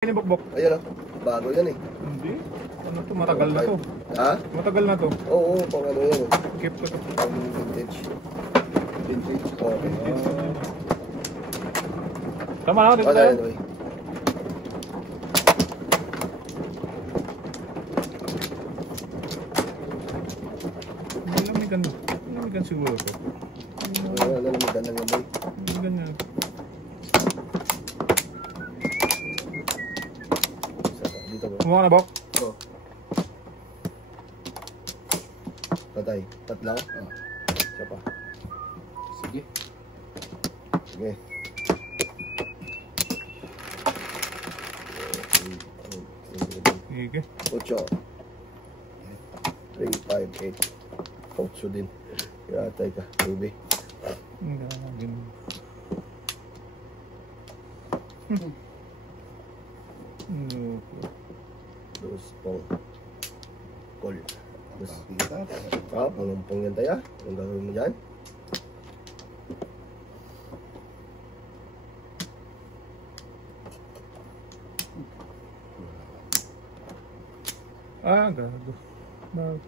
Ini bukbok. Ayun o, bago yan eh. Hindi. Ano to? Matagal na to. Ha? Matagal na to. Oo, pang ano yan eh. Keep ko to. Pang vintage. Vintage. Okay. Tama na, dito Oh, tayo. dahil, Malamigan. Malamigan siguro to. ano naman ganang yan boy. Malamigan na. Dito bro. Kumuha ka na, Bok? Oo. Patay. Tatlo? Isa pa. Sige. Sige. Sige. 8. 3, 5, 8. 8 din. Yatay ka, baby. Hindi na din. Dos pong. Call. Dos. Kita. Pangumpong yan tayo. Anong gagawin mo dyan? Ah, gago. Bakit?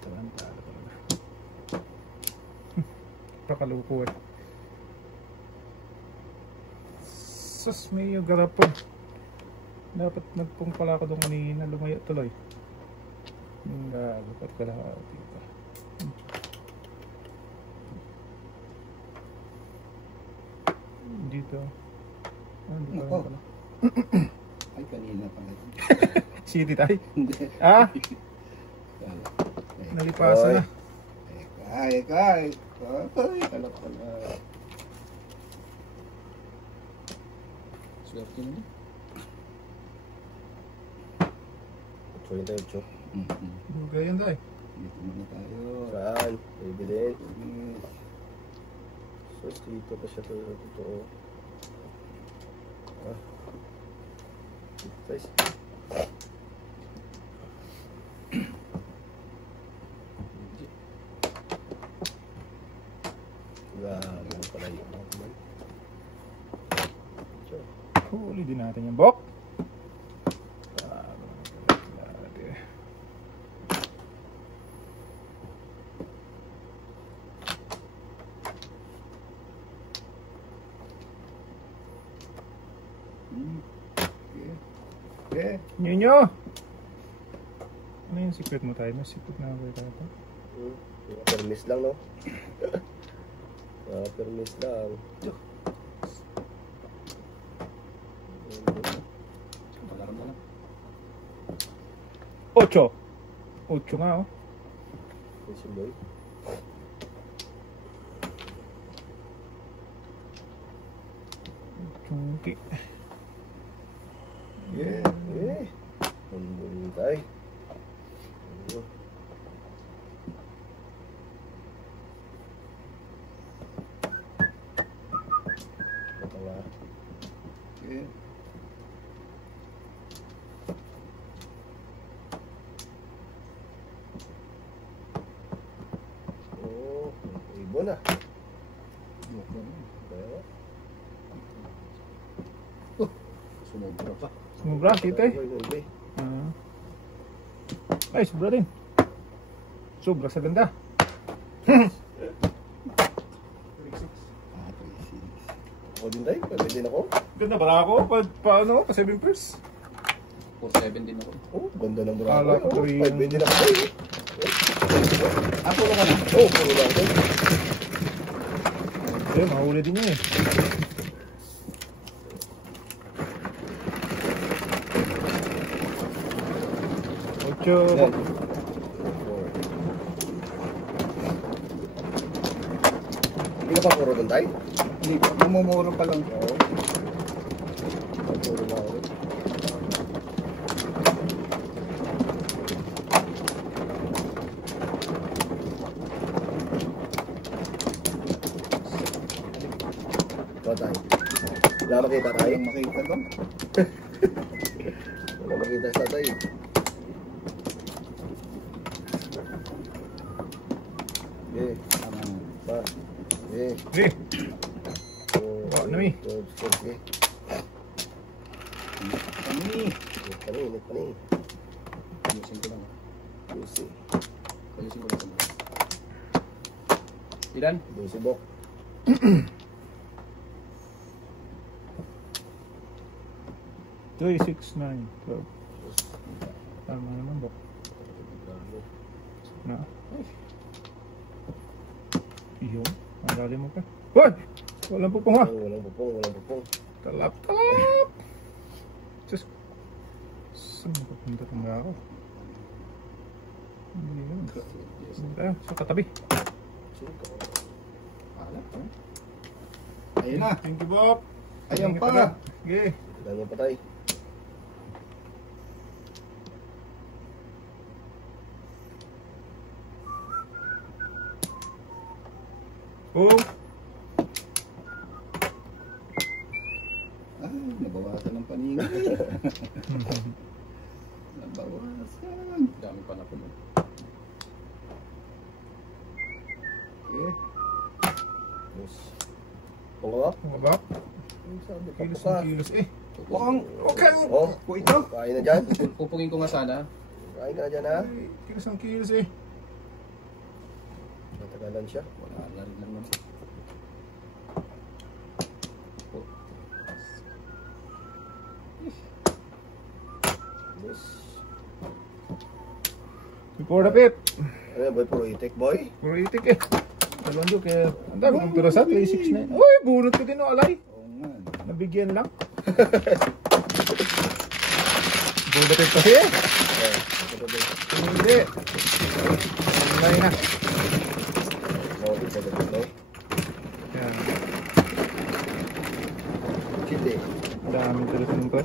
Tarantado talaga. Pakaluko eh. Sus, may garapon. Dapat nagpong pala ako doon kanina. Lumayo tuloy. Gago. Ba't pala dito? Dito. Ah, dito Nako. pala. Ay, kanina pala. City tayo. Hindi. Ah, Kala. nalipasan na. Ay, kala pala. Swerte mo. So yun tayo, 8. Bugay yan tayo. Dito muna tayo. Saan? Bibilin. Yes. So dito pa siya tayo. Totoo. Ah. Guys. Ano pala yun? Huli din natin yung bok. Okay. Nyonyo! Ano yung secret mo tayo? May secret na ako tayo. Permis lang, no? Permis lang. Alarm na lang. 8. 8 nga oh. Yes, boy. Chunky. Yeah. Ang tayo. Okay. Oh, ibon na. Bukod na. Kaya, Sumobra pa. Sumubra, kita eh. Boy. Ay, sobra rin. Sobra sa ganda. Ako din tayo. Pwede din ako. Ganda ba ako? Paano? Pa 7 first? 4-7 din ako. Oh, ganda ng Kala Boracay. ko Oh, rin. 5 din ako tayo. Puro ka na. Oh, puro lang tayo. Eh, mahuli din yun eh. Ocho. Yan. Hindi ka pa puro doon tayo? Hindi pa. Bumumuro pa lang. Oo. Puro na ako. Ito tayo. Wala makita tayo. Walang makita doon. Wala makita sa tayo. Okay. Pa. Okay. Eh, Oh, Bawa na, Mi. Okay. Kami. Init pa rin. Ayusin ko lang. Juicy. Ayusin ko lang. Ilan? Juicy bok. Three, 6, 9, 12. Tama naman ba? Na. Iyon. Ang galing mo pa. Hoy! Walang pupong ha. Walang pupong. Talap. Diyos. Saan mapapunta kang ako? Hindi yun. Sa katabi. Ayun na. Thank you, Bob. Ayan pa. Sige. Ilan yung patay? Oh. Nabawasan ng paningin. Nabawasan. Dami pa na po. Okay. Yes. Pungkawak? Mga Bob. Sabi, Kilos papuka. ng kilos eh. Wakang. Okay. Oh, Po ito. kain na dyan. Pupungin ko nga sana. Kain ka na dyan ha. Ay, kilos ng kilos eh. Matagalan siya. Wala na rin lang naman. Yes. Before the pip. Ano boy, puro itik boy. Puro itik eh. Dalawang joke eh. Ang dami kong pira sa 369. Uy, bunot ko din o alay. Oo nga. Nabigyan lang. Before the pip kasi eh. Hindi. Alay na. Mawag sa dito. Yan. Chite. Ang daming telephone pa.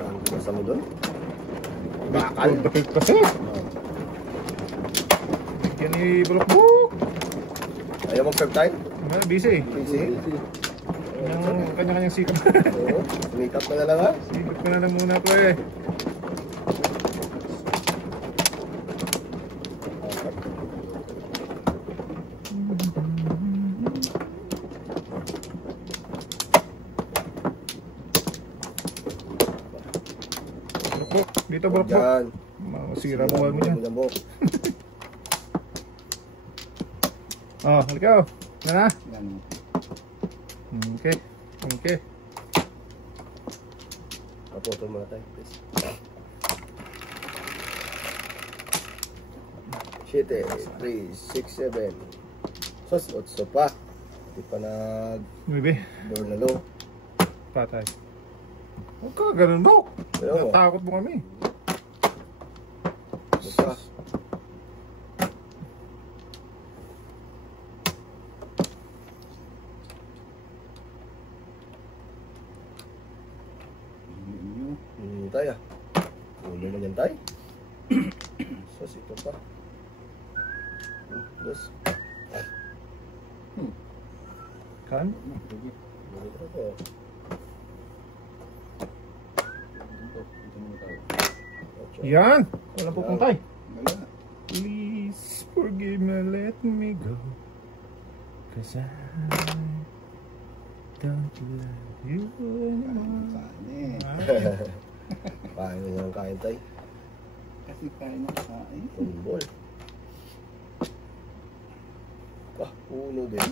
Ang nasa mo doon. Bakal. Before the pip kasi. Bigyan ni Bulok-Buk. Ayaw mag-serve time? Busy. Busy. Yung kanya-kanyang sikap. Oo. Tumikap ka na lang ha. Sikap ko na lang muna po eh. Bulok-Buk. Dito Bulok-Buk. Diyan. Masira buhay mo yan. Jambok. Oh, halika. Na. Yan. Okay. Okay. Paputol muna tayo, please. Shit eh. 3, 6, 7. Sos, 8 pa. Hindi pa Bibi. door na low. Patay. Huwag ka ganun ba? Ayaw mo. Natakot mo kami. Basta. Tayo. Ulo na yan tayo. Sos, ito pa. Yes. Kan? Ito pa. Dito muna tayo. Yan. Wala po puntay. Wala. Please forgive me, let me go. 'Cause I don't love you anymore. Saan eh. Kain na yan, kain tayo. Kasi kain na kain. Tumbol. Ah, uno din.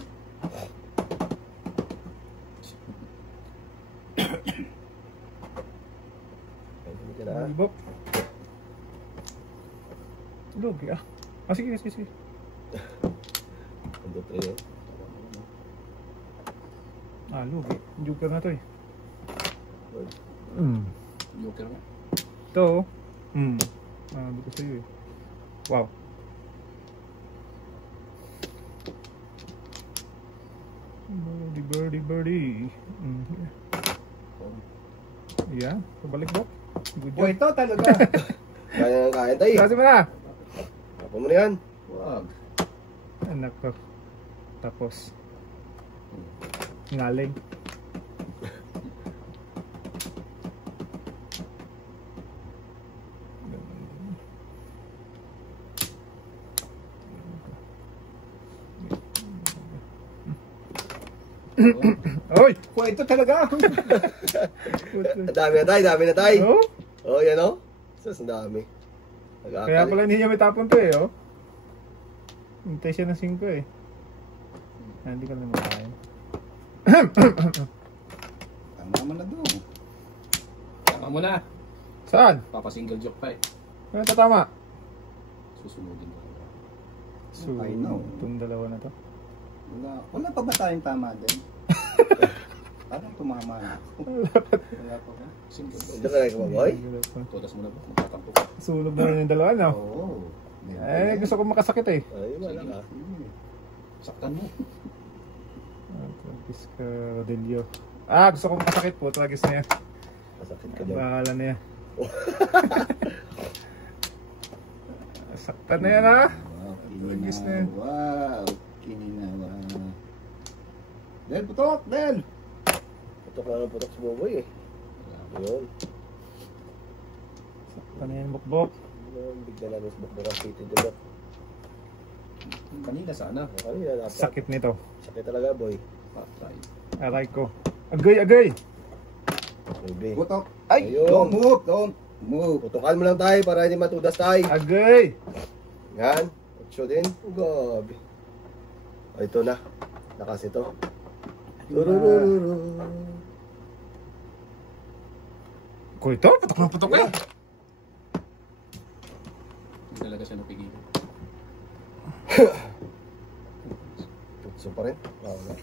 Kain ka na. Ibok. Lugi ah. Ah, sige, sige, sige. Ang dotre eh. Ah, lugi. Joker na to eh. Good. Joker nga. Ito. Ah, dito sa'yo eh. Wow. Birdie. Yan. Pabalik bok. Good Oh, job. ito talaga. Kain tayo. Kasi mo na. Apa mo na yan? Wag. Anak ko. Tapos. Ngalig. Oy! Kwento talaga. Dami na tayo. Oh? Oh, yan o. Sus, ang dami. Kaya pala hindi niya may tapon to eh, oh. Hintay siya ng 5 eh. Hindi ka naman kaya. Tama mo na doon. Tama mo na. Saan? Papa-single joke pa eh. Ano tatama? Susunodin ko. So, I know. itong dalawa na to. Wala pa ba tayong tama din? Parang tumama na. Wala pa ba? Single joke. Diyan ka na kumaboy? Tudas mo na ba? Magtatampo ka. Sulog na rin yung dalawa, no? Oo. Gusto ko makasakit eh. Ay, wala ka. Saktan mo. Tragis ka, Rodelio. Gusto ko makasakit po. Tragis na yan. Masakit ka dyan. Bahala na yan. Saktan na yan, ha? Wow, Tragis na yan. wow, kininawa. Del, putok! Del! Putok lang ang putok sa buboy eh. Yun. Saktan na yan, bukbok. Bigla namin sa Bukbukan City dito. Kanina sana. Kanina dapat. Sakit nito. Sakit talaga boy. Patay. Aray ko. Agay, agay! Baby. Putok! Ay! Ayun. Don't move! Don't move! Putukan mo lang tayo para hindi matudas tayo. Agay! Yan. 8 din. Gabi. O ito na. Lakas ito. Tururururu. Ko ito? Putok na putok eh! Hindi talaga siya napigilan. Tutso pa rin. Wala.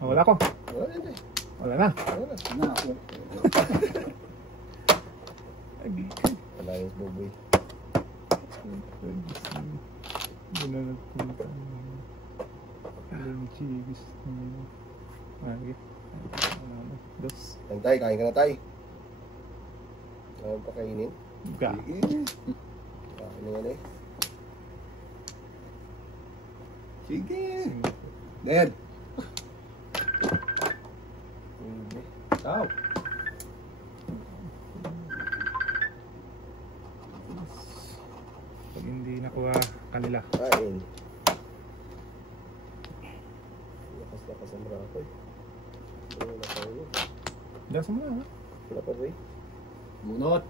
Wala ko. Wala din eh. Wala na. Wala. Na ako. Agay. Wala yung buboy. Hindi na nagpunta. Alam chigis. Agay. Dos. Antay, kain ka na tayo. Ano pa kainin? Ga. Kain na yan eh. Sige! Del! Hindi. Ow! Pag hindi nakuha kanila. Kain. Lakas ang brakoy. Ano na kainin? Dasa mo na ha. Wala pa boy. Bunot!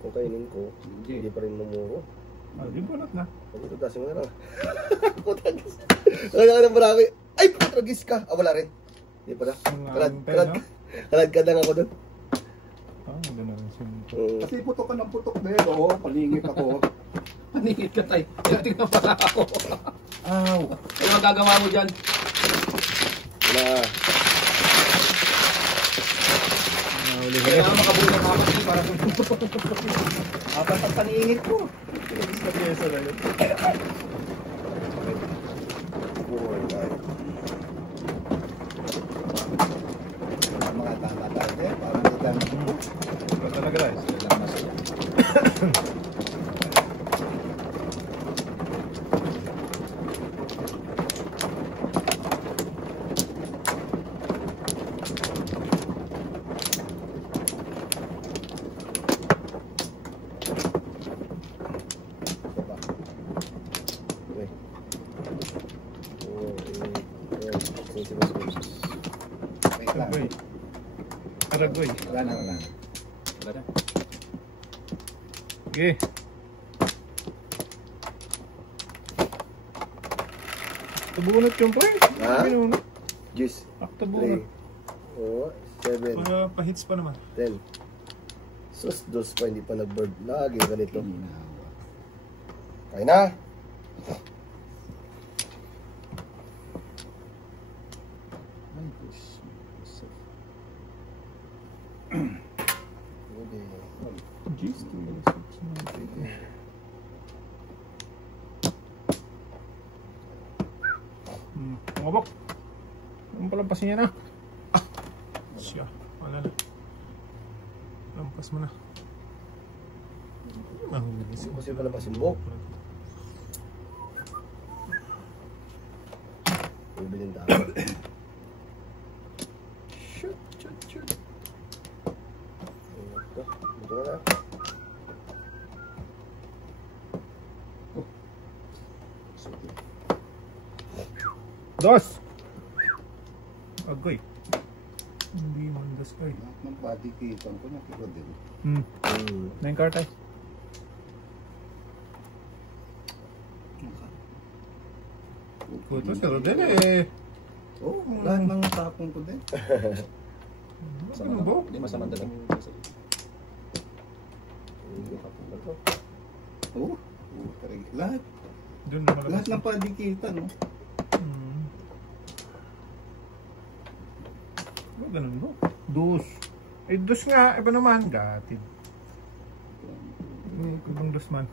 Kung kainin ko, Hindi. hindi pa rin namuro. Di bunot na. Sabi ko, dasin mo na lang. Putragis. Wala ka ng brakoy. Ay, putragis ka. Wala rin. Hindi pa na. Kalad lang ako dun. Ganda na rin simple. Kasi putok ka ng putok, Del. Oo, palingit ako. Palingit ka tayo. Tingnan pa na ako. Ow! Ano ang gagawa mo dyan? Wala. Kaya nga makabuhay ng apat ko para apat ang paningit ko. Sa pyesa na yun. Mga tama tayo, Del. Parang hindi tayo Ito talaga guys. lang masaya. Wait lang. Aragoy. Aragoy. Wala na, wala na. Wala na. Okay. Tabunot yung pre. Ha? Binunot. Juice. Tabunot. 3, 4, 7, Para pa-hits pa naman. 10. Sus, dos pa, hindi pa nag-bird. Lagi ganito. Kininawa. Kain na. Ay, Diyos. Jeez. Tumabok. Ang palampasin niya na. Siya. Wala na. Lampas mo na. Bilis. Kasi pala pasimbok. Bibilin tayo. Shoot, shoot, shoot. Ito. Ito na na. Dos. Agoy. Hindi mandas ko eh. Lahat ng body kitang ko nakita din. Nine card ay. Puto si Rodel eh. Oo, lahat ng tapong ko din. Ano ba? Hindi masama dalag. Oo. Lahat. Doon na malabas. Lahat ng body kita, no? Ganun mo. Dus. Eh, dus nga. Iba naman. Gatid. Ibang dus man.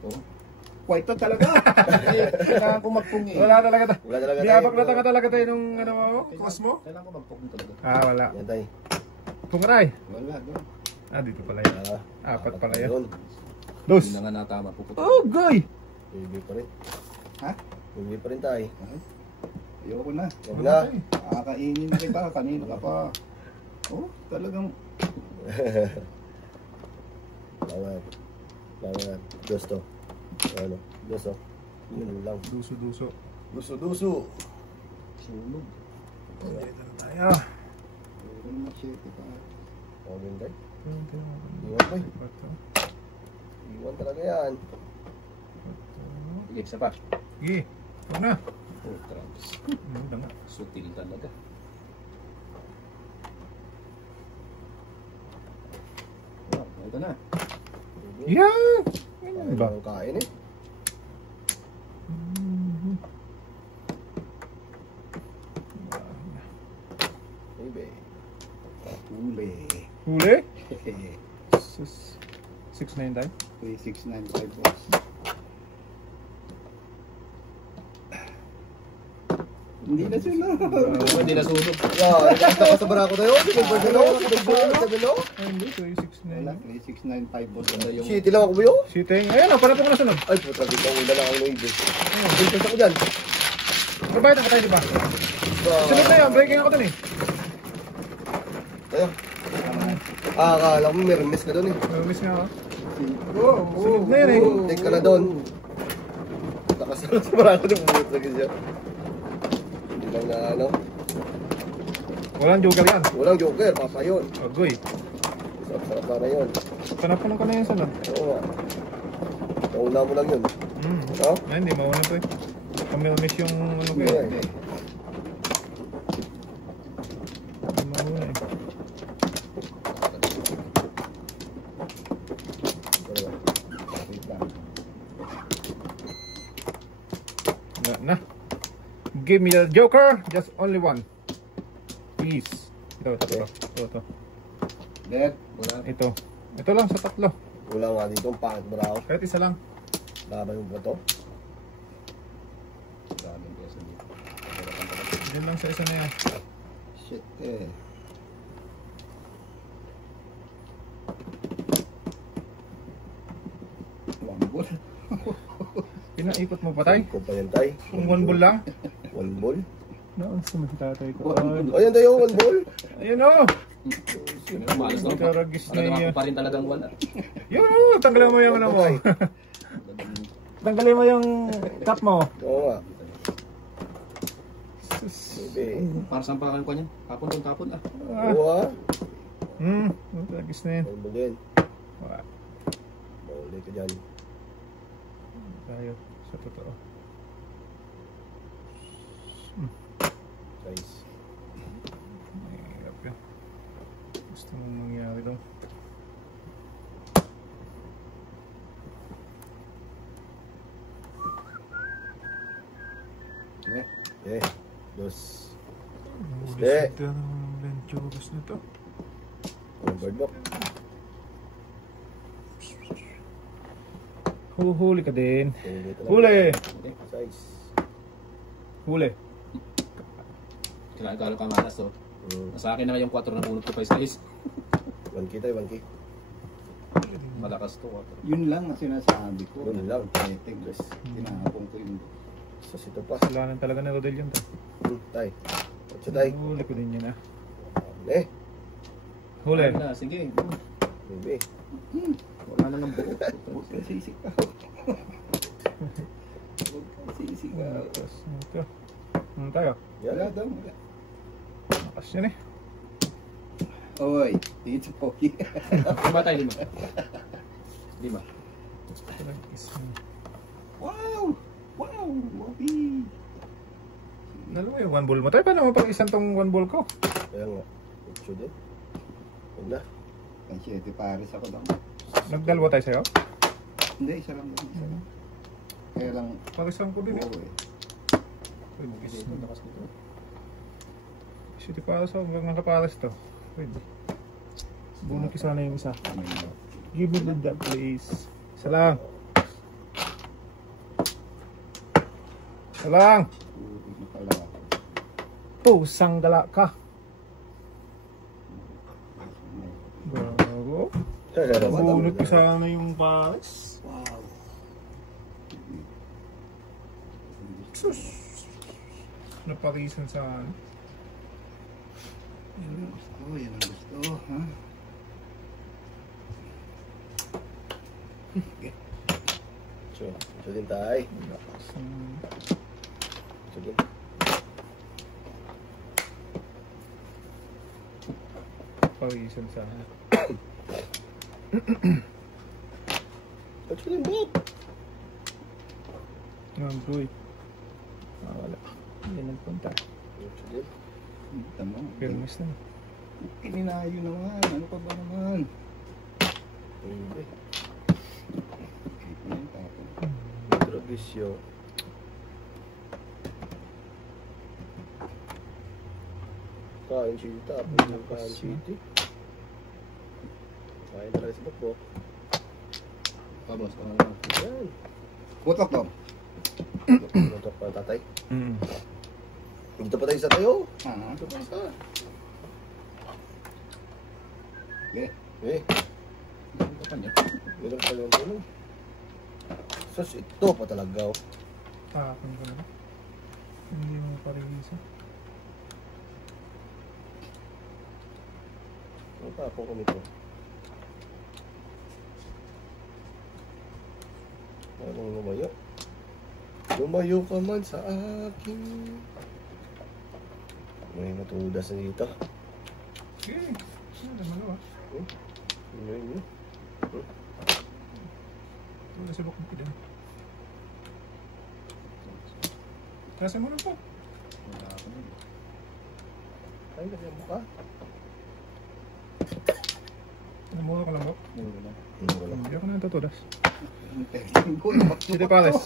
Oo. White na talaga. Kailangan ko magpungi. Wala talaga tayo. Wala talaga Biyabak na talaga tayo nung ano mo, cross mo? Kailangan ko magpukong talaga. Wala. Yan tayo. Pungaray. Wala, doon. Dito pala yun. Apat pala yun. Yun. Dus. Hindi na nga natama pupukong. Oh, goy! Baby pa rin. Ha? Baby pa rin tayo. Ayoko na. Huwag na. Kakainin na kita. Kanina ka pa. Oh, talagang... Bangat. Gusto. Ano? Gusto. Yun lang. Duso-duso. Duso. Sunog. Dito na tayo. Ayoko na machete pa. Okay tayo. Iwan pa Iwan talaga yan. Sige, isa pa. Sige. Huwag na. Oh, trams. Sutil talaga. Oh, ito na. Yan! Ano Ba? ba? Kain eh. Baby. Huli. Huli? 6-9 tayo. 3695 boss. Hindi na sila. Hindi na sunog. Nakita ko sa barako tayo. Sabi mo? Hindi, 3-6-9. Wala, 3695 boss. Ganda yung... Shitty lang ako ba yun? Siteng. Ayun o, para po ko nasunod. Ay, puta, dito ako lang ako ng ibig. Pintas ako dyan. Babayad ako tayo, di ba? Sunod na yun, breaking ako dun eh. Tayo. Akala ko may remis ka doon eh. Miss nga ako. Sunod na yun eh. Take ka na doon. Nakasarap sa barako ng buhat lagi siya. Hindi lang na ano. Walang joker yan. Walang joker, papa yun. Agoy. Sarap-sarap para yun. Panapunan ka na yung sunod. Oo nga. Nauna mo lang yun. No? Ay, hindi, mauna to eh. Pamilmiss yung ano Hindi kayo. eh. Mauna eh. Wala na. Give me the joker. Just only one. Please. Ito. Dead. Wala. Ito lang sa tatlo. Wala nga dito, ang pangit mo raw. Kahit isa lang. Laban mo ba ito? Daming pesa dito. Diyan lang sa isa na yan. Shit eh. Wambol. Pinaikot mo pa tayo? Kung pa yan tayo. Kung one ball lang? One ball. No, sumunod tatay ko. O yan tayo, one ball. Ayun o! Malas na. Karagis na Talagang niya. ako pa rin talagang wala. Yun o! Tanggalin mo yung ano mo. Tanggalin mo yung cap mo. Oo nga. Baby. Para saan pa kayo niyan? Tapon ah. Oo ah. Karagis na yun. One ball din. Wala. Bawali ka dyan. Tayo sa totoo. Nice. Mahirap yun. Gusto mong mangyari doon. Dos. Huli sa Lenchurros na to. Ang bird book. Huli ka din. Talaga. Huli! Size. Huli. Kailangan ka malas to. Sa akin naman yung 4 na bunot ko pa is 1K tayo, 1K. malakas to. 4. Yun lang ang sinasabi ko. Yun lang. Peteng. Tinahapon ko yun. Sa sito pa. Kasalanan talaga ni Rodel yun. Tay. Otso tay. Huli ko din yun ah. Eh. Huli. Na, sige. Baby. Wala na ng buo. Huwag ka sisikaw. Huwag ka sisikaw. Tapos ito. Ano tayo? Yan. Wala daw. Wala. Lakas yan eh. Oy, dito Pogi. Lima tayo, lima. Lima. Wow! Wow! Pogi! Dalawa yung one ball mo tayo. Paano mo pang isang tong one ball ko? Kaya nga. Ito din. Huwag na. Ang 7 pares ako lang. Nagdalawa tayo sa'yo? Hindi, isa lang. Isa lang. Kaya lang, Parisang ko din eh. oo eh. Pwede. City Paras ako. Hanggang kaparas to. Pwede. Bunot ko sana yung isa. Give me that please. Isa lang. Isa lang. Ito pala. Pusang gala ka. Bago. Bunot ko sana yung pares. Wow! Sus. Naparisan sa ano. Yan ang gusto, yan ang gusto, ha? So, ito din tayo. Ito din. Parisan sa ano. Ito din, Bob. Ang boy. Wala. Hindi nagpunta. Ito din. Tama. Permis na. Kininayo naman. Ano pa ba naman? Hindi. Yan, tapos. Tradisyo. Kain city. Tapos yung kain city. Kain tayo sa bakbok. Pabos, Yan. Putok to. Ito pa tatay. Dito pa tayo sa tayo. Ah, Ito pa isa. okay. Eh, Ito pa niya. meron pa yung tulong. Sus, ito pa talaga. Oh. Tapon ko na. Hindi mo parisan. Ano pa ako kumito? Anong lumayo? Lumayo ka man sa akin. May matudas na dito. Sige. Ano naman o ah. Yun. Wala sa bakong ko din. Kasi mo na po. Ay, nagyan mo ka. Namura ka lang ba? Hindi ako na natutudas. City City Palace.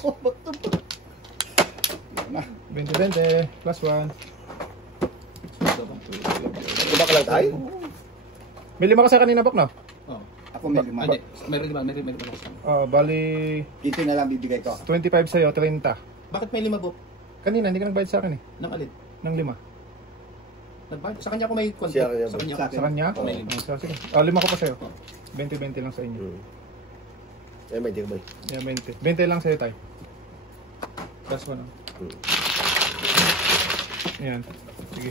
20-20 plus 1. Diba ka lang tayo? May 5 ka sa kanina bak na? Oh. Ako may lima. Hindi, meron ba? Bali Dito na lang bibigay ko. 25 sa'yo, 30. Bakit may 5 po? Kanina hindi ka nagbayad sa akin eh. Nang alin? Ng 5. Nagbayad. Sa kanya ako may konti. Siya kanya ba? Sa kanya. Sa Sa kanya? May Sige. 5 ko pa sa'yo. 20-20 lang sa inyo. Eh, may tigabay. Yeah, 20. 20 lang sa'yo tayo. Plus 1 lang. Ayan. Sige.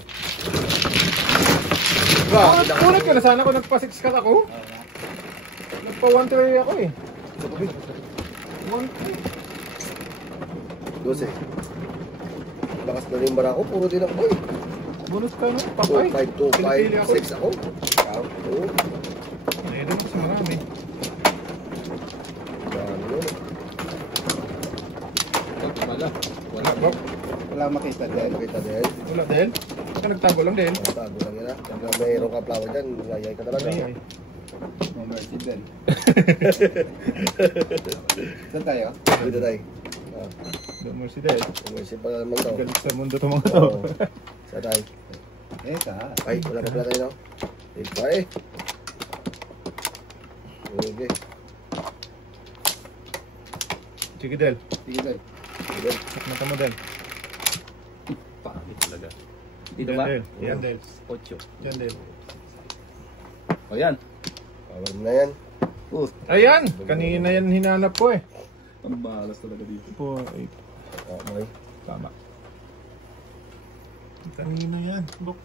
Ulit ko na sana kung nagpa-6 cut ako. Nagpa-1-3 ako eh. 1-3. 12. Lakas na rin bara ako. Puro din ako. Boy. Bonus ka no? Papay. 2, 5, 2, Pinipili 5, 6 ako. Oo. Ayun mas marami. Ano? Wala. Wala ba? Wala makita Wala din. makita din. Wala din. Baka nagtago lang din. Tago lang yan ha. Pagka mayroon ka flower dyan, ngayay ka talaga. Ay, ay. No mercy din. Saan tayo? Dito tayo. Don't mercy din. Umaysin pa naman to. Galit sa mundo itong mga to. Oo. Sa tayo. Eka. Ay, wala pa pala tayo no? Ipa eh. Okay. Sige Del. Sige tayo. Sige. Sakmata mo Del. Pangit talaga. Dito ba? Del. Yan Del. 8. Yan Del. O yan. Power mo na yan. Ayan! Kanina yan hinanap ko eh. Ang bahalas talaga dito. 4, 8. Okay. Tama. Kanina yan. Bok.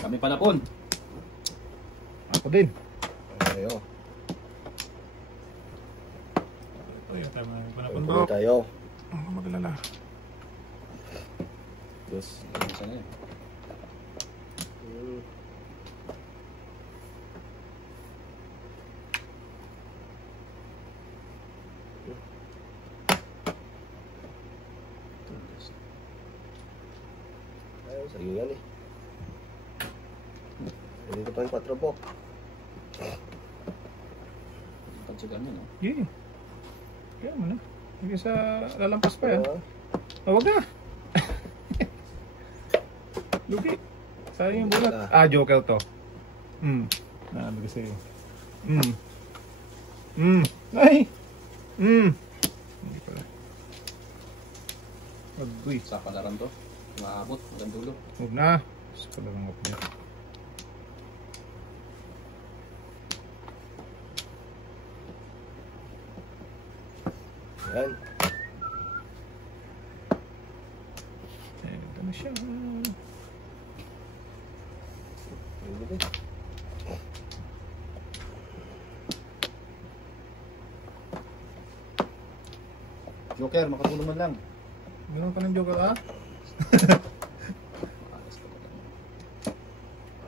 Kami panapon. Ako din. Okay, oh. Ito yung tama. Panapon Pagpuli tayo. Ang maglala. Yes. Isa na eh. Ayun, sa'yo yan eh. Dito pa yung 4 bok. Pagsugan yun, no? Yeah. Kaya mo na. Hindi sa lalampas pa yan. Huwag na. Lugi. Sayang yung bulat. Ah, joker to. Nabi ko sa'yo. Ay! Hindi pala. Agoy. Sa palaran to. Maabot. Magandang dulo. Huwag na. Gusto ko lang ako dyan. Yan. Ito na siya. Joker, makatulong man lang. Ganun ka ng joker, ha?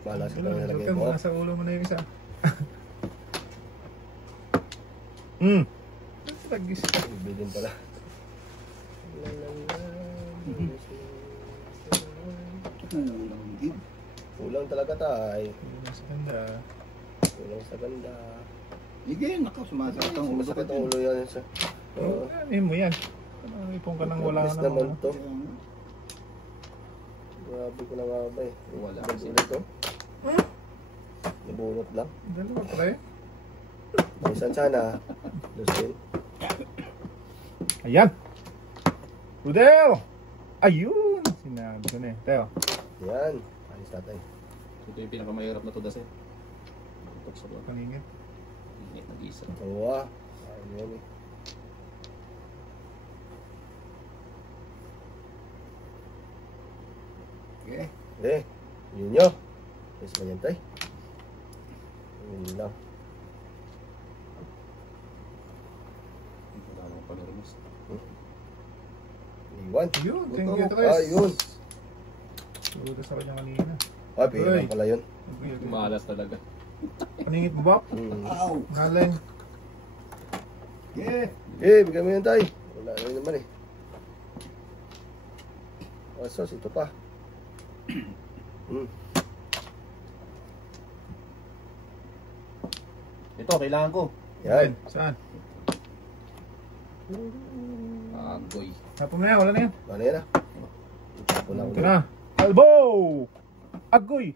Balas ka lang nalagay Joker, mo. nasa ulo mo na yung isa. Tagis ka. Bibigyan pala. Kulang din. Kulang talaga tay. Mas ganda. Kulang sa ganda. Sige, naka, sumasakit ang ulo ko Masakit ang din. ulo yan. Sa... Ano mo yan? Ipong ka nang wala Yes na naman to. Kaya nga. Grabe ko na nga ba eh. Wala Ba't kasi. ulit to? Nabunot lang. Dalawa pre. Minsan sana. Lusin. Ayan! Rudel! Ayun! Sinabi ko na eh. Teo. Yan. Ayos natin. Ito yung pinakamahirap na to das eh. Tok sa buwan. Paningin. Init na gisa. Oo ah. Ayun eh. Okay. Eh. Yun nyo. Ayos ba yan tay? Yun lang. Wala nang palurmos. Iwan. Ayun! Thank Ito. you, Tres. Ayun. Surudas ako niya kanina. Ay, pihilang pala yun. Malas talaga. Paningit mo ba? Ow! Galing. Yeah! Eh, bigyan mo yun tay. Wala na rin naman eh. Asos, ito pa. Ito, kailangan ko. Yan. Saan? Agoy. Tapos na yan, wala na yan. Ano yan ah? Tapon na Ito ulit. na. Elbow! Agoy!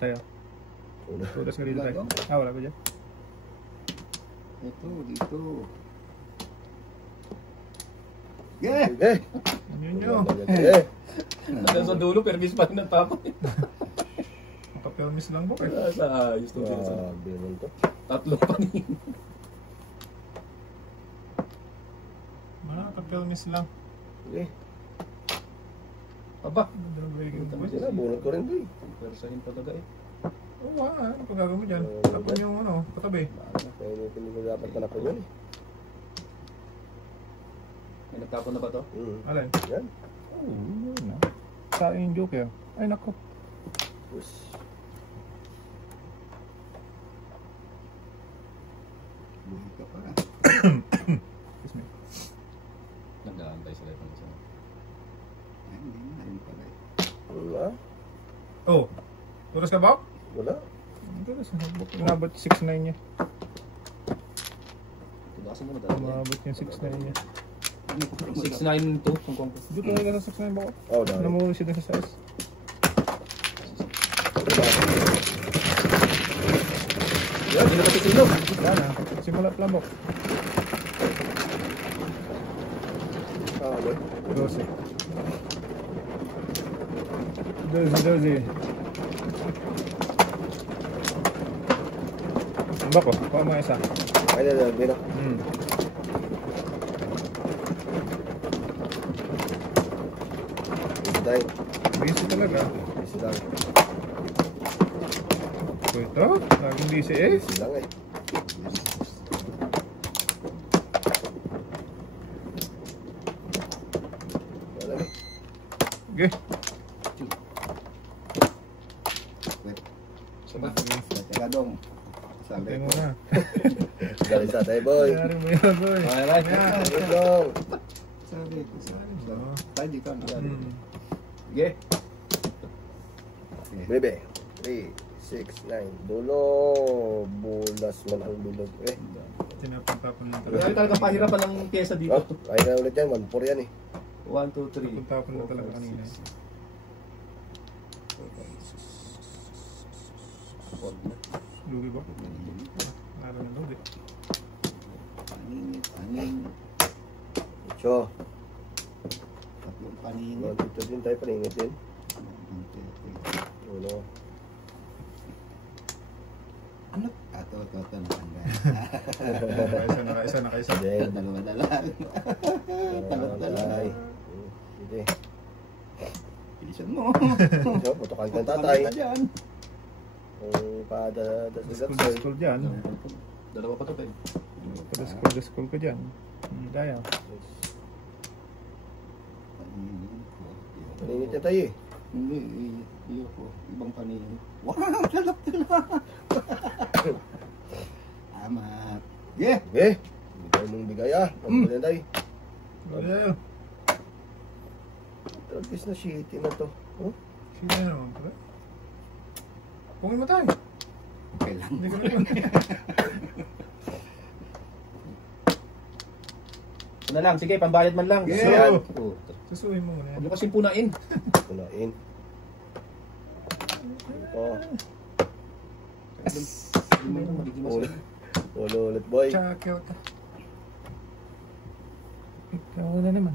Tayo. Ulo. Surudas ka dito tayo. Ah, wala ko dyan. Ito, dito. Yeah! Eh. Yun nyo. Eh. Hanggang sa dulo, permis pa rin ang tapon. Makapirmis lang po eh. Sa ayos to. Grabe naman to. Tatlo pa rin. Makapirmis lang. Eh. Aba. Sila, bunot ko rin to eh. Persahin talaga eh. Oo, ano pa gagawin mo dyan? Tapon yung ano, katabi. Kaya hindi ko dapat panapon yun eh. May nagtapon na ba to? Alin? Yan. Oo, yun na. Sa yung joker. Ay, nako. Push. Buhay ka pala. Excuse me. Nag-aantay sila ito. Ay, hindi na, ayun pala eh. Wala. Oh, turas ka ba? Wala. Turas. Umabot 6'9 niya. Tubasin mo na dahil. Umabot yung 6'9 niya. 6'9 to. Kung Dito talaga sa 6'9 ba ko? Oh, dahil. Namuro siya din sa size. yan, hindi na kasi silog. Wala na. Simula plambok. Ah, okay. 12. 12. Ang bako, kuha mo isa. Ay, dahil na. Ito tayo. Busy talaga. Busy lang. So ito, laging busy eh. Busy lang eh. Okay. Wait. Saba. Teka dong. Sabi Tayo ko. muna. Galing sa tayo, boy. Nangyari mo yan, boy. Okay, right. Yan. Let's go. Sabi ko. Oo. Tayo dito na. Hmm. Sige. Bebe. 3, 6, 9. Dulo. Bulas man ang dulo. Tinapon-tapon lang Kaya talaga. talaga pahirapan ng pyesa dito. Oh, kaya na ulit yan. 1-4 yan eh. 1, 2, 3. Tinapon-tapon lang talaga kanina. Lugi ba? Naro na lugi. Paningit, paningit. 8. Tatlong paningit. Dito din tayo paningit din. Uno. Ano? Ato, nakanda. Nakaisa. Then, Dalawa-dala. Dalawa-dala. tatay. Sige. Bilisan mo. So, putokan ka ng tatay. Ka dyan. Kung School pa-school. dyan. Dalawa pa to, tayo. School ka dyan. Daya. Paningit yan tayo eh. Hindi, iyo ko. Ibang paningit. Wow, talap-talap. Amat. Yeah. Okay. Bigay mong bigay ah. Ang yan tayo. Daya. Tragis na shitty na to. Oh? Sino yan naman pala? Pungin mo tayo. Okay lang. Hindi ka naman. Ito na lang, sige, pambayad man lang. Yeah. Oh, Susuhin mo muna huwag yan. mo kasing punain. Kunain. Ito. Hindi mo ito magiging Ulit. masaya. Ulit boy. Tsaka ka. Ikaw na naman.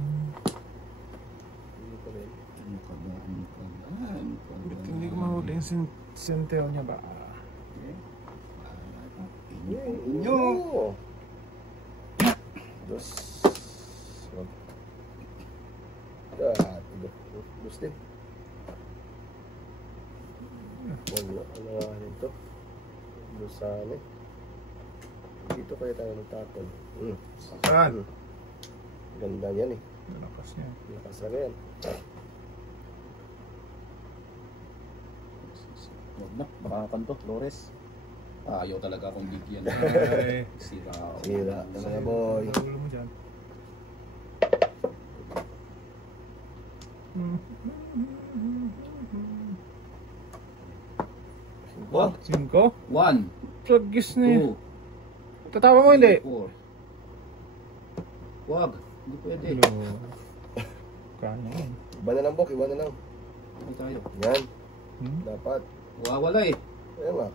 Hindi pa rin. Ano ka ba? Ano ka ba? Ano ka ba? Hindi ko mahuli yung senteo niya ba? Inyo. Dos. Ah, tiga. Dos din. Wala. Ano nga nito? Dosan eh. Dito kaya tayo magtapon. Saan? Ganda yan eh. Lakas niya. Lakas na yan. Huwag na, baka kanto, Flores. Ayaw talaga akong bigyan. Ay. Sira. Sira. Talaga boy. Ulo mo dyan. Oh, 5? 1, Tragis na yun. 2, Tatawa mo hindi? 4. Huwag, hindi pwede. Hello. Kanya yun. iba na lang bok, iba na lang. Hindi tayo. Yan. Hmm? Dapat. Wawala eh. Ayan nga.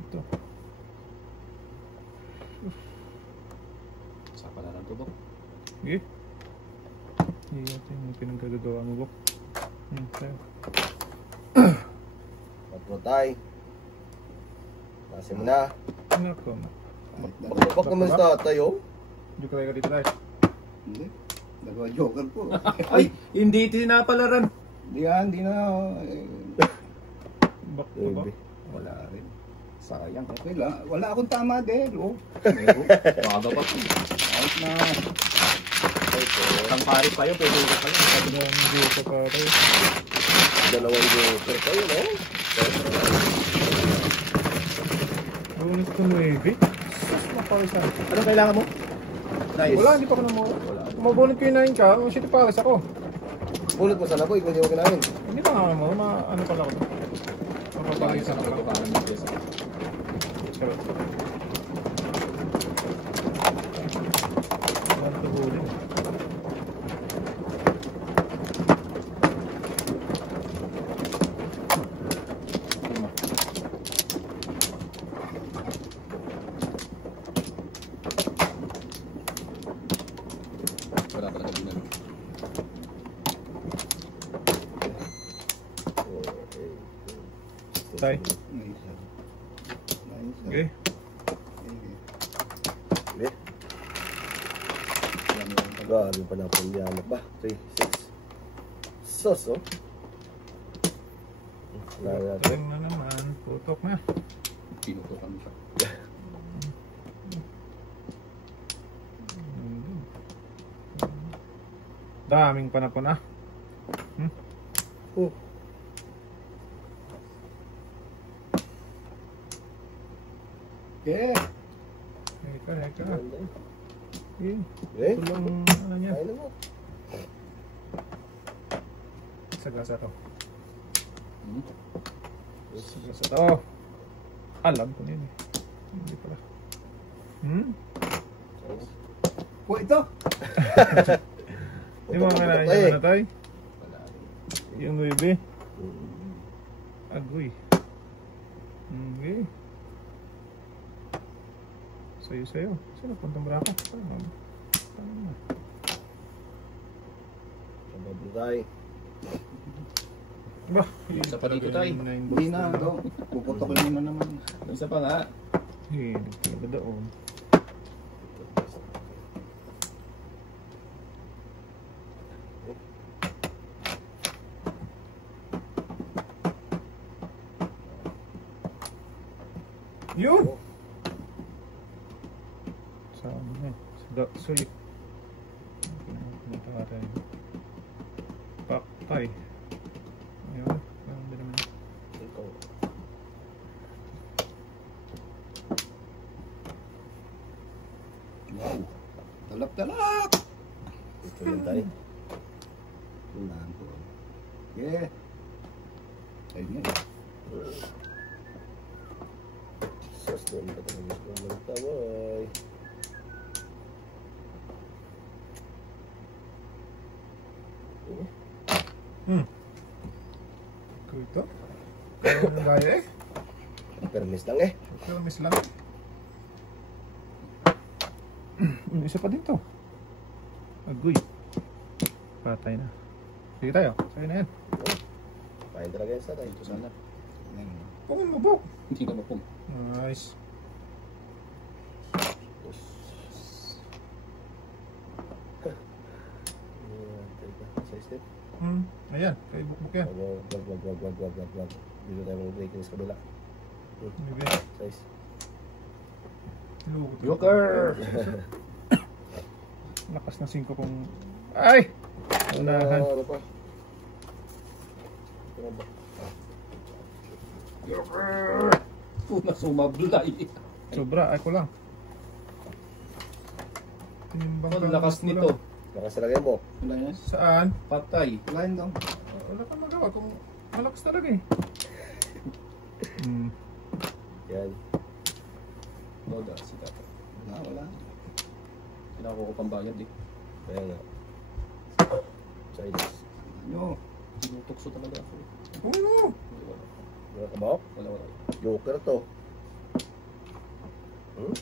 Ito. Sapa na lang to, Bok. Sige. Hindi natin yung pinagkagagawa mo, Bok. Tayo. Magprotay. Nasi mo na. Nako na. Bakit naman sa tayo? Joke tayo ka dito tayo. Hindi. Dalawa joker po. Ay, hindi tinapalaran. Hindi yan, hindi na. Bak to ba? Wala rin. Sayang. Okay lang. Wala akong tama din. Oh. Baga pa. Ayos na. Isang pari pa yun, pwede ka pa yun. Sabi na ang dito pa tayo. Dalawang joker tayo, no? Bonus to 9. Sus, mapawisan. Anong kailangan mo? Nice. Wala, hindi pa ako namuha. Kung mabunod ko yung 9 ka, ang shit pares ako. Pulot mo sana boy, kung hindi mo kinain. Hindi pa nga mo, ano pala ako. Mapapawisan ako. Ito parang may pyesa. Sarap. Wala ito huli. Wala talaga din. Tay. Nice. Nice. Okay. Hindi. Grabe pa na po yan. Ba? 3, 6. Sos, oh. Wala natin. Tayo na naman. Putok na. Pinutukan siya. Daming panapon ah. Oh. Yeah. Eka. Ganda eh. Eh, Eh? ito lang ano niya. Kaya na mo. Sagasa to. Hmm? Sagasa to. Alam ko na yun eh. Hindi pala. Po ito. Yung mga Putok-putok kailangan eh. na tayo. Wala rin. Yung 9. Agoy. Okay. Sayo. Sino puntang brako? Tama na. Mabablo tayo. Ba? Isa pa dito tayo. Hindi na. Puputokin mo na naman. Isa pa nga. Hindi doon. Yun! Saan na? Sulit. Pinatay. Paktay. Ayun. Ganda naman. Ito. Wow. Talap. Ito lang tayo. Ulan ko. Yeah. Ayun nga. Sus, doon pa tayo magtaway. Ito. Ang gaya eh. Permis lang eh. Pero miss lang. Isa pa dito. Agoy. Patay na. Sige tayo. Sa'yo na yan. Pahin talaga yan sa tayo. Ito sana. Pungin mo po. Hindi ka mapong. Nice. Sa step. Ayan. Kaya bukbuk yan. Wag. Dito tayo mag-breaking sa kabila. Maybe. Size. Lukot. Joker! Lakas na 5 kung... Ay! Unahan. Ano pa? Ito na ba? Joker! Puna sumablay. Sobra. Ay ko lang. Timbang Ang lakas nito. Nakasalagay mo. Wala yan. Saan? Patay. Wala yan daw. Wala kang magawa kung malakas talaga eh. Yan. Loda, si Tata. Wala. Kailangan ko pambayad eh. Kaya nga. Size. Ano? Tinutukso talaga ako. Ano? Wala. Wala ka ba? Wala. Joker to. Ayun.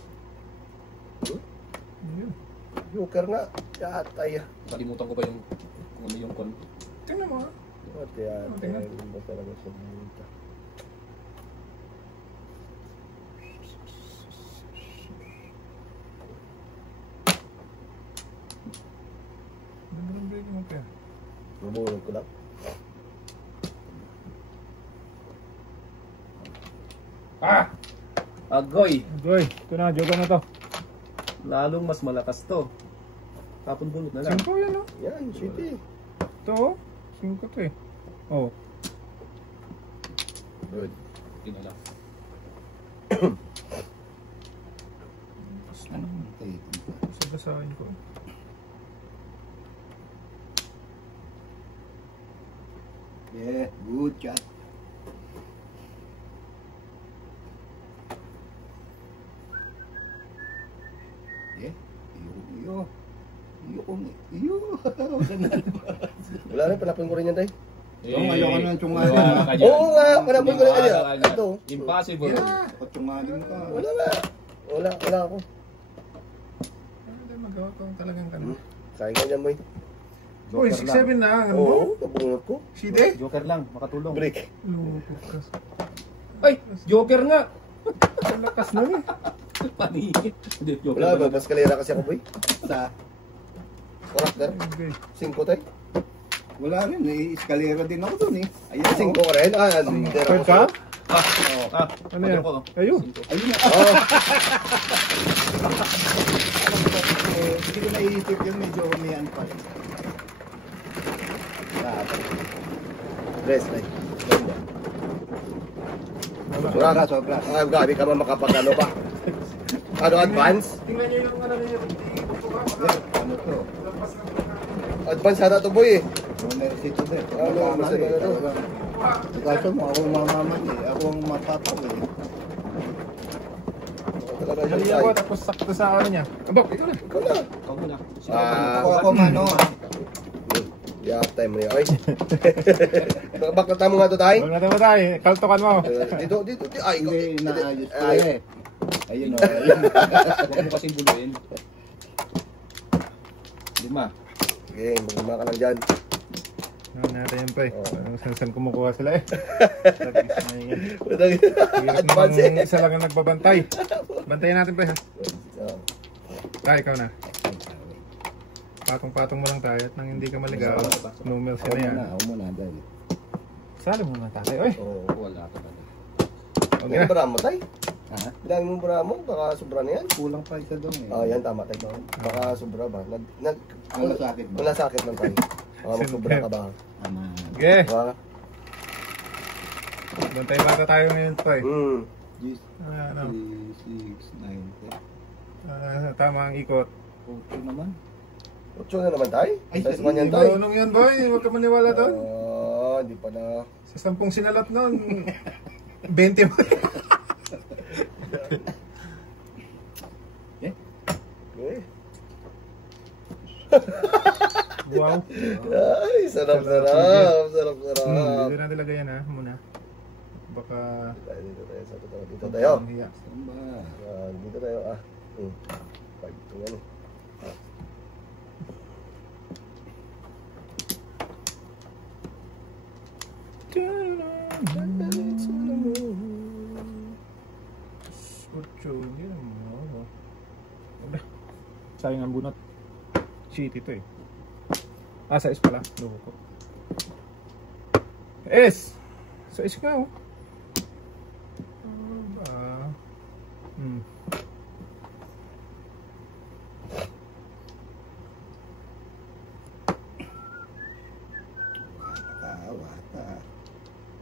Joker nga. Yatay. Kalimutan ko pa yung kung ano yung kon. Tingnan mo ha. Yatay. Ano ba talaga siya dito? Ganda ng break mo kaya. Bubulog ko lang. Agoy! Agoy. Ito na. Joga na to. Lalong mas malakas to. Tapon bulot na lang. 5 yan oh. Yan, city. Ito oh. 5 to eh. Oh. Good. Tinala. Ano? Okay. Sabasahin ko. Yeah. Good shot. Yeah. Iyo. Wala na. Wala rin, palapin ko rin yan tayo. Yung ayaw ka ng tsungali, wala ha? ka dyan. Oo nga, palapin ko rin Wala yan. ka dyan. Ito. Impossible. Takot tsungali mo ka. Wala nga. Wala ako. Hindi magawa ko talagang kanon. Kaya ganyan mo eh. Uy, 6-7 na. Ano mo? Oo, nabungot ko. Side? Joker lang, makatulong. Break. Lukot ka. Ay! Joker nga! Ang lakas na eh. Paningit. Hindi, Joker Wala, lang. babas kalera kasi ako boy. Sa, Karakter. Okay. 5 tayo. wala rin. Eskalera din ako dun eh. Ayan. 5 ka rin. Ah, leader ako. Pwede ka? sa'yo. Ano yan? ko. Ayun. Ayun na. Oo. Hindi ko naiisip yun. Medyo may ano pa rin. Rest, like. Sobra, sobra. Ah, gabi ka man makapag-ano pa. Ano, advance? Tingnan nyo yung ano niya. Ano to? Advance hata to boy eh. Mersito din. Ano, masaya na to. Kaso mo, ako ang mamaman eh. Ako ang mapapaw eh. Talaga siya Hali tayo. ako tapos sakto sa ano niya. Abok, ikaw na. Ikaw na. Ikaw muna. Ako mano. Yeah, time mo yun. Ay. Bakit mo nga to tayo? Huwag na tayo. Kaltukan mo. Dito. Ay, ikaw. Hindi, naayos ko Ay. eh. Ayun o, ayun. Huwag mo kasing buluin. 5. Sige, magmama ka lang dyan. Ano natin yan pre? Oh. Saan kumukuha sila eh. Hirap Advance namang eh. isa lang ang nagbabantay. Bantayan natin pre ha. Tayo, ikaw na. Patong-patong mo lang tayo at nang hindi ka maligaw. Numero sila yan. Ako muna, dahil. Sali mo na tayo. Oy! Wala ka na. Okay Ano na. bara mo tayo? Ha? Bilangin mo bara mo, baka sobra na yan. Kulang pa isa doon eh. Ah, yan tama tayo. Baka sobra ba? Ang nasakit ba? Wala sakit lang tayo. Baka magsobra ka ba? Ama. Sige! Diba? Bantay-bata tayo ngayon pre. Just Ano? 3, 6, 9, 10. Tama ang ikot. Okay naman. 8 na naman tayo? Ay, Size man yan Hindi tayo? marunong yan boy. Huwag ka maniwala doon. Hindi pa na. Sa 10 sinalat nun, 20 mo. Eh. Wow. Ay, sarap. Dito natin lagay yan ha, muna. Baka... Dito tayo sa totoo. Dito tayo. Hiya. Samba. Dito tayo. Pag ito yan eh. Sayang ang bunot. Shit ito eh. Sa is pala. Luho ko. S! Sa is ka oh.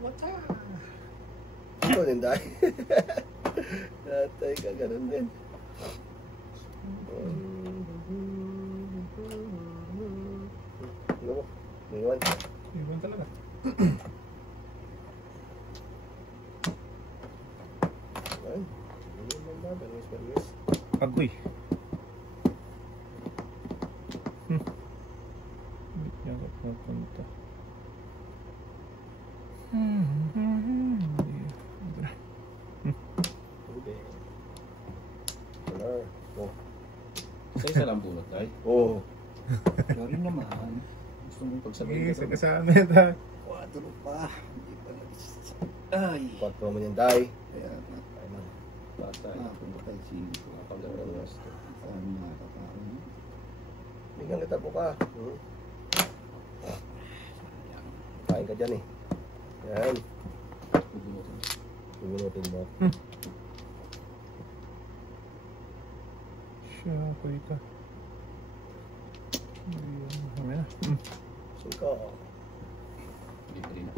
Wata. Ito din tayo. Tatay ka, ganun din. Ano mo? Mayroon. Iwan talaga. Ay, ano naman ba? Permis. Agoy. Yan ka pupunta. Wala. Oh. Sa isa lang bunot, tayo. Oh. Sorry naman. Gusto mong pagsabihin Sige, ka. kasama ito. 4 pa. Hindi pa Ay. 4 mo yan tayo. Kaya na. Ay, man. Basta. Nakapunta tayo 5. Napaganda ng gusto. Saan makakakaroon? Bigyan kita po ka. Kain ka dyan eh. Yan. Bubunutin. Bubunutin mo. Siya, ako ito. Hindi na. Suka. Libre na.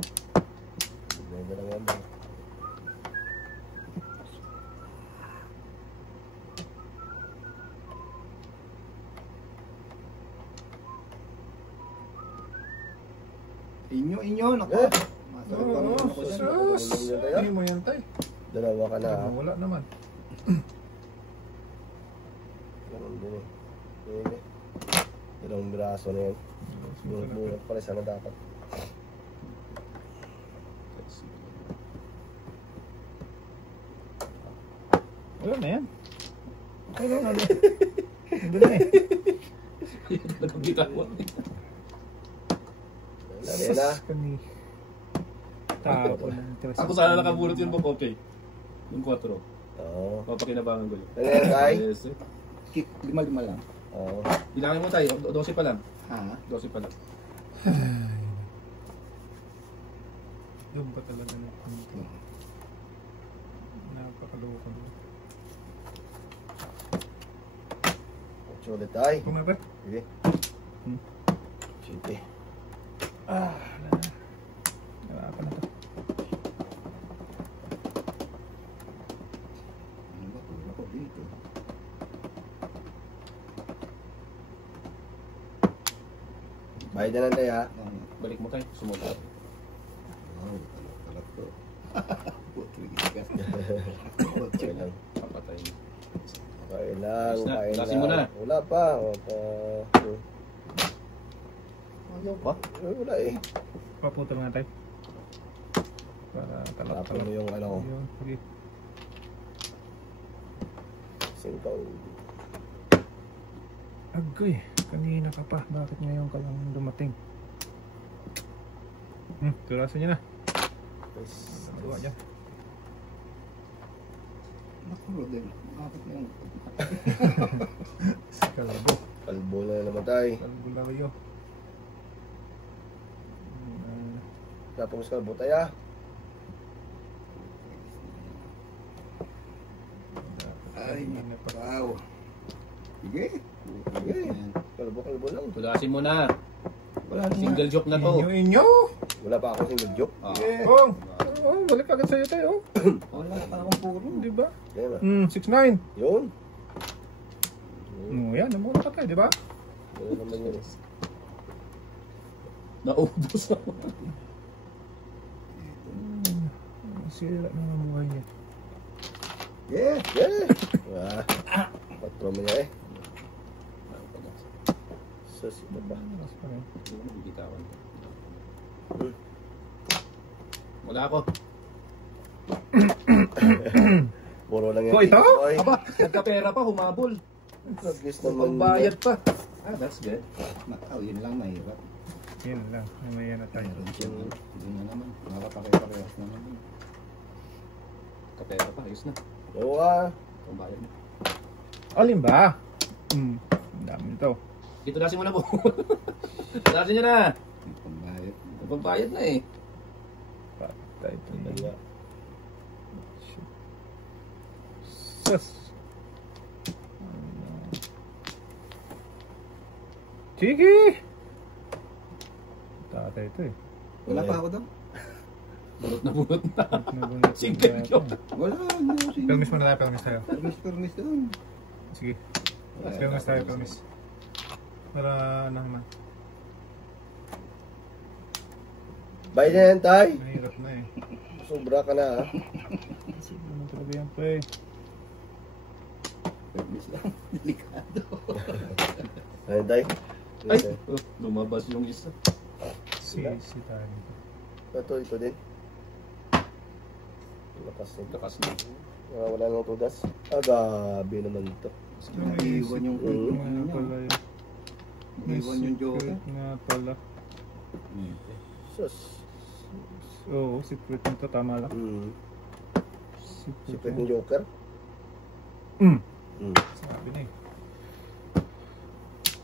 Bigyan ka lang yan ba? Inyo, naku. Eh. Masarap Oo, ang ako dyan. sus. Hindi mo yan tay. Dalawa ka na. Wala naman. Ganun din eh. Sige. Dalawang braso na yan. Bulat pala sana dapat. Let's see. Wala na yan. Okay lang ano. Doon na eh. Ayun na lang bitawan. Yan na. Kani. Tapo na. Ako sana nakabunot yun po, okay. Yung 4. Oo. Papakinabangan ko yun. Ano yan tayo? Yes, eh. 5 lang. Oo. Bilangin mo tayo, 12 pa lang. Ha? 12 pa lang. Doon pa talaga na. Napakaloko doon. Ulit tayo. Kumabot? Sige. Sige. Wala na. Wala pa na to. Ano ba? Wala ko dito. Bayad na lang tayo ha. Balik mo tayo. Sumunod. Talat to. Putrigis ka. Okay lang. Papatay. Okay lang. Ayos na. Okay Lasin mo lang. na. Wala pa. Ayaw pa. Wala eh. Paputol nga tayo. Para Tapon talak-talak. mo yung ano. Yun, sige. Singkaw. Agoy, kanina ka pa. Bakit ngayon ka lang dumating? Tulasan niya na. Nagawa niya. Naku, Rodel. Bakit na yun? Kalabo. Kalbo na naman tayo. Kalabo na kayo. Tapos kalbo tayo. Ay, wow. Sige. Sige. Kalbo lang. Tudasin mo na. Wala na. Single joke na to. Inyo! Wala pa ako single joke. Ah. Oh! Oh, balik agad sa'yo tayo. Wala pa akong puro. Di ba? Yan na. 6-9. Yun. Yan, namuna ka tayo, di ba? Yun naman yun. Naubos na. Sira na ang buhay niya. Yeah. Yeah. Patro mo niya eh. Sus, ito pa. Mas pa rin. Bitawan. Wala ako. Puro lang yan. Oh, ito? Boy. Aba, nagkapera pa, humabol. Nag-guess naman. Magbayad pa. Ah, that's good. Nakaw, yun lang mahirap. Yan lang. Mamaya na tayo. Meron siya. Yun na naman. Nakapakita-parehas naman. Kapera pa, ayos na. Oo ah. Pambayad na. Alin ba? Ang dami nito. Ito dasin mo na po. Dasin nyo na. Pambayad. Pambayad na eh. Patay ito na. Kaya, Sus! Sige! Tatay ito eh. Wala pa ako daw. Bunot na bunot na. Nabunot Single na joke. ito. Wala. Permis mo na tayo, permis tayo. Permis doon. Sige. Permis tayo, permis. Para ano naman. bayad na yan, tay. Mahirap na eh. Sobra ka na ha. Kasi ano talaga yan pa eh. Permis lang. Delikado. Ayun, tay. Ay, lumabas yung isa. Si tayo. Ito din. Lakas nito. Lakas na. Wala nang tudas. Gabi naman ito. Naiwan yung Nga pala yun. Naiwan yung joker. Nga pala. Sus. Oo, secret nito. Tama lang. Secret ng Joker. Sabi na eh.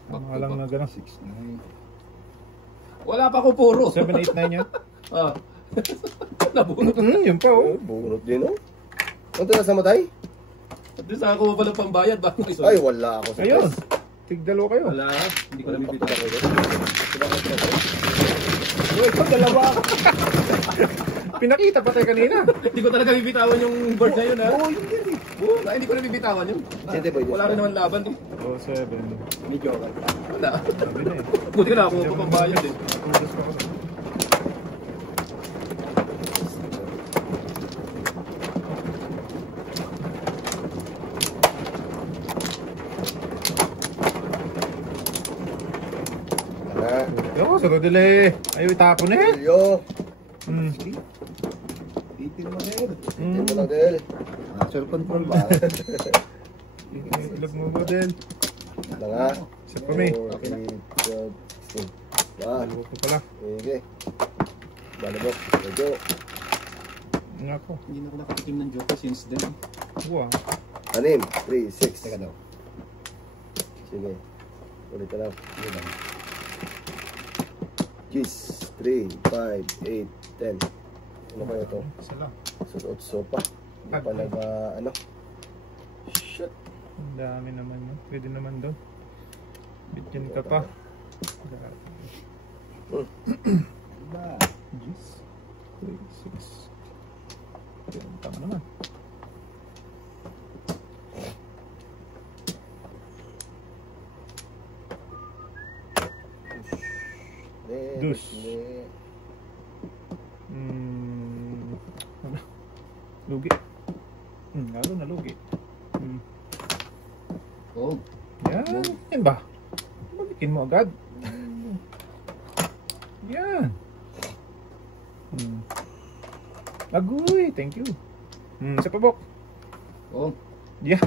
Tama lang na gano'n. 6-9. Wala pa ko puro. 7, 8, 9 yun. Ah. Nabunot. Yun pa oh. Bunot din oh. Ano ito nasa matay? At least ako pa ng pambayad ba? Ay, wala ako sa Ayun. test. Tigdalo kayo. Wala. Hindi ko nabibita. Uy, ito dalawa. Pinakita pa tayo kanina. Hindi ko talaga bibitawan yung board na yun ha. Oo, yun yan eh. Oo, hindi ko nabibitawan yun. Siyete boy. Wala rin naman laban eh. Oh, 7. May joker. Wala. Sabi na eh. Buti ka na ako pa pambayad eh. Tugas pa ako. Yo, sa Rodele. Ayaw itapon eh. Yo. Itin mo rin. Ito mo lang din. Master control ba? Ilag mo Rodel. Mga. Isa pa may. Okay na. Dalawa ko pala. Sige. Balabok. Medyo. Nga ko. Hindi na ako nakatikim ng Joker since then. Wow. 6, 3, 6. Teka daw. Sige. Ulit ka lang. Gis. 3, 5, 8, 10. Ano kaya ito? Isa lang. Susuot sopa. Hindi pa nag ano. Shit. Ang dami naman yun. Pwede naman doon. Bityan ka pa. na. Jeez. 3, 6. Tama naman. Dus. Ano? Lugi. Lalo na lugi. Oh. Yan. Yan ba? Balikin mo agad. Yan. Agoy. Thank you. Sa pabok. Oh. Yan.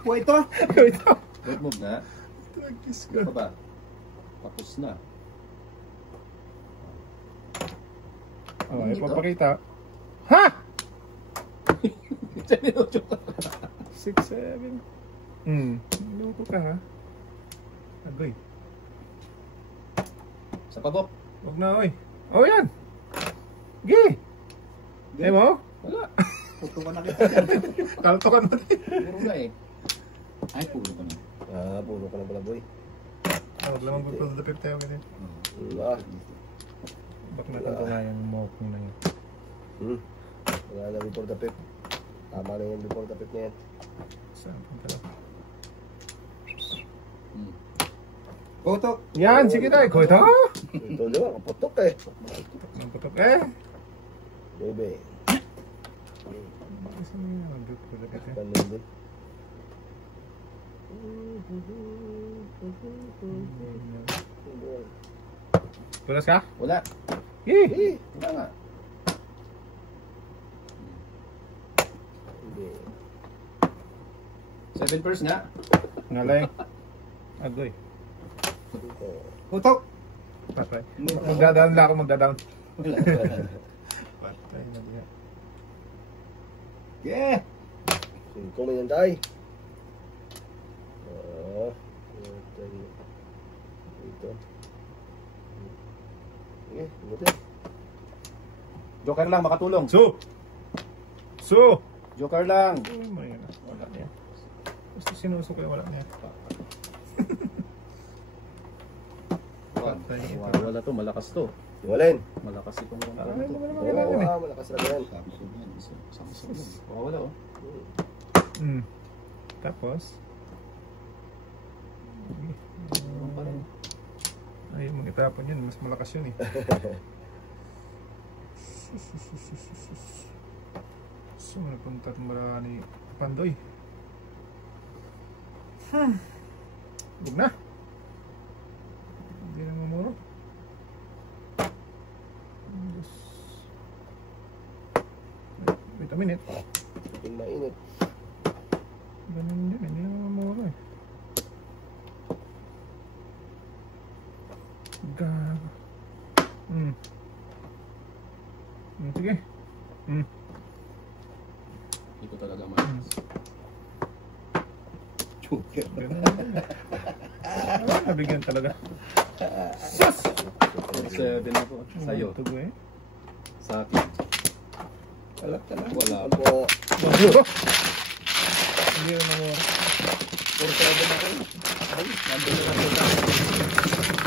Po ito. Ito. Red move na. Tragis Ano ka. ba? Tapos na. Oh, ipapakita. Ha! 6, 7. Luto ka ha. Agoy. Sa pabok. Huwag na oy. Oh yan. Gi. Eh mo? Wala. Puto ka na kita dyan. Kalto ka na din. Puro na eh. Ay, puro ka na. Puro ka na pala, boy. Huwag lang mag-pull the pip tayo ganyan. Bak natin ito nga yung mohawk mo na yun. Wala na before the pip. Tama na yung before the pip na yan. Saan punta lang? Putok. Yan, sige tayo. Ko ito. Ito diba, kaputok eh. Nang putok eh. Baby. Kasi mag-pull the pip eh. Ganun din. Tulas ka? Wala. Gi. Wala nga. Seven pairs nga. Ngalay. Agoy. Putok. Patay. Magdadaon lang ako, magdadaon. Wala. Patay na diya. Yeah. Kung may nanday. Ito. Buti. Joker lang, makatulong. So! Joker lang. Oh my God. Wala niya. Basta sinusok ko yung wala niya. Patay. Wala to, malakas to. Iwalin. Malakas itong mga Ay, to. mo naman yan. Malakas na yan. Sabi ko yan, isang yan. Wala oh. Tapos? Ay, mag-itapon yun. Mas malakas yun eh. So, napunta at marami Pandoy. Huwag na. Hindi na mamuro. Wait a minute. Yung mainit. Ganun din, hindi na mamuro eh. Gago. Sige. Ito talaga malakas. Joker. Ganun din. Nabigyan talaga. Seven ako. Sa'yo. Tugo eh. Sa akin. Alat ka na. Wala. Ako. Hindi na mamuro. Puro seven ako. Ay, nandun na ako.